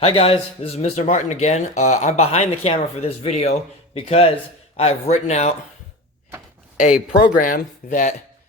Hi guys, this is Mr. Martin again. I'm behind the camera for this video because I've written out a program that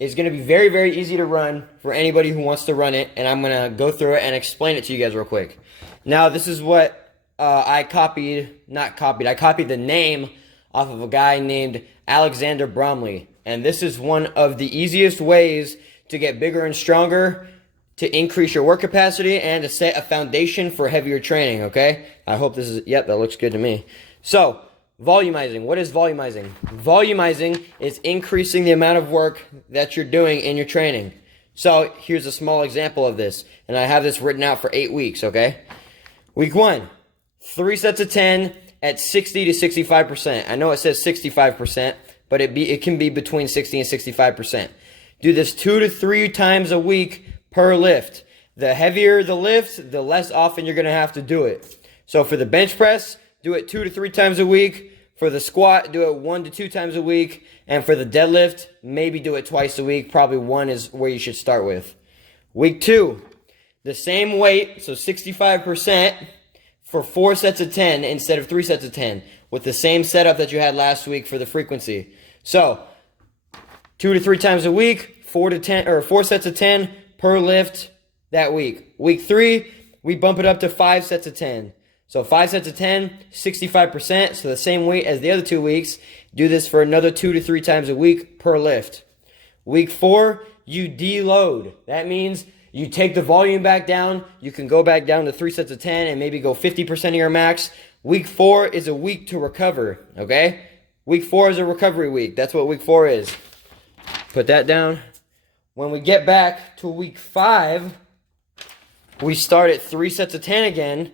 is going to be very, very easy to run for anybody who wants to run it, and I'm going to go through it and explain it to you guys real quick. Now, this is what I copied the name off of a guy named Alexander Bromley, and this is one of the easiest ways to get bigger and stronger, to increase your work capacity, and to set a foundation for heavier training, okay? I hope this is, yep, that looks good to me. So, volumizing. What is volumizing? Volumizing is increasing the amount of work that you're doing in your training. So, here's a small example of this, and I have this written out for 8 weeks, okay? Week 1, 3 sets of 10 at 60 to 65%. I know it says 65%, but it can be between 60 and 65%. Do this 2 to 3 times a week per lift. The heavier the lift, the less often you're going to have to do it. So for the bench press, do it 2 to 3 times a week. For the squat, do it 1 to 2 times a week. And for the deadlift, maybe do it twice a week. Probably 1 is where you should start with. Week 2, the same weight, so 65% for 4 sets of 10 instead of 3 sets of 10, with the same setup that you had last week for the frequency. So 2 to 3 times a week, 4 sets of 10 per lift that week. Week 3, we bump it up to 5 sets of 10. So 5 sets of 10, 65%, so the same weight as the other 2 weeks. Do this for another 2 to 3 times a week per lift. Week 4, you deload. That means you take the volume back down. You can go back down to 3 sets of 10 and maybe go 50% of your max. Week 4 is a week to recover, okay? Week 4 is a recovery week. That's what week 4 is. Put that down. When we get back to week 5, we start at 3 sets of 10 again,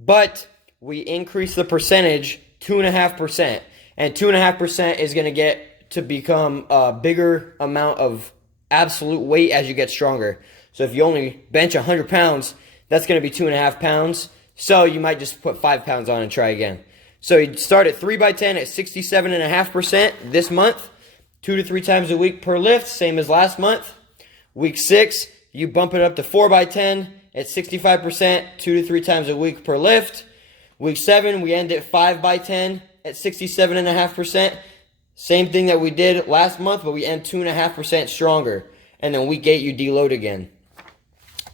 but we increase the percentage 2.5%. And 2.5% is going to get to become a bigger amount of absolute weight as you get stronger. So if you only bench 100 pounds, that's going to be 2.5 pounds. So you might just put 5 pounds on and try again. So you start at 3 by 10 at 67.5% this month, 2 to 3 times a week per lift, same as last month. Week 6, you bump it up to 4 by 10 at 65%, 2 to 3 times a week per lift. Week 7, we end at 5 by 10 at 67.5%. Same thing that we did last month, but we end 2.5% stronger. And then week 8, you deload again.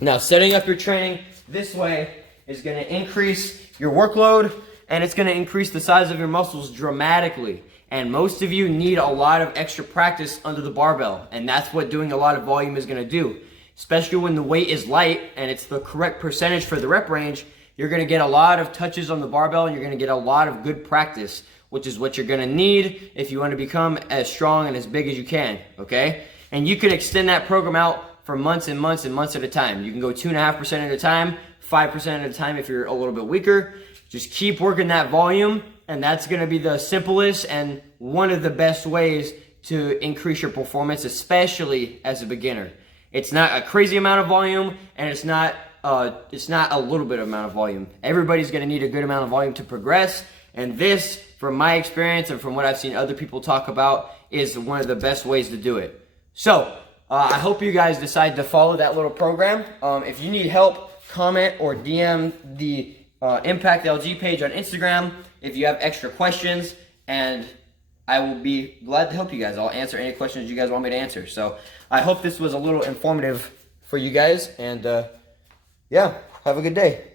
Now, setting up your training this way is going to increase your workload, and it's going to increase the size of your muscles dramatically. And most of you need a lot of extra practice under the barbell, and that's what doing a lot of volume is going to do. Especially when the weight is light and it's the correct percentage for the rep range, you're going to get a lot of touches on the barbell, and you're going to get a lot of good practice, which is what you're going to need if you want to become as strong and as big as you can, okay? And you can extend that program out for months and months and months at a time. You can go 2.5% at a time, 5% at a time if you're a little bit weaker. Just keep working that volume, and that's going to be the simplest and one of the best ways to increase your performance, especially as a beginner. It's not a crazy amount of volume, and it's not a little bit amount of volume. Everybody's going to need a good amount of volume to progress, and this, from my experience and from what I've seen other people talk about, is one of the best ways to do it. So, I hope you guys decide to follow that little program. If you need help, comment or DM the Impact LG page on Instagram if you have extra questions, and I will be glad to help you guys. I'll answer any questions you guys want me to answer. So I hope this was a little informative for you guys, and yeah, have a good day.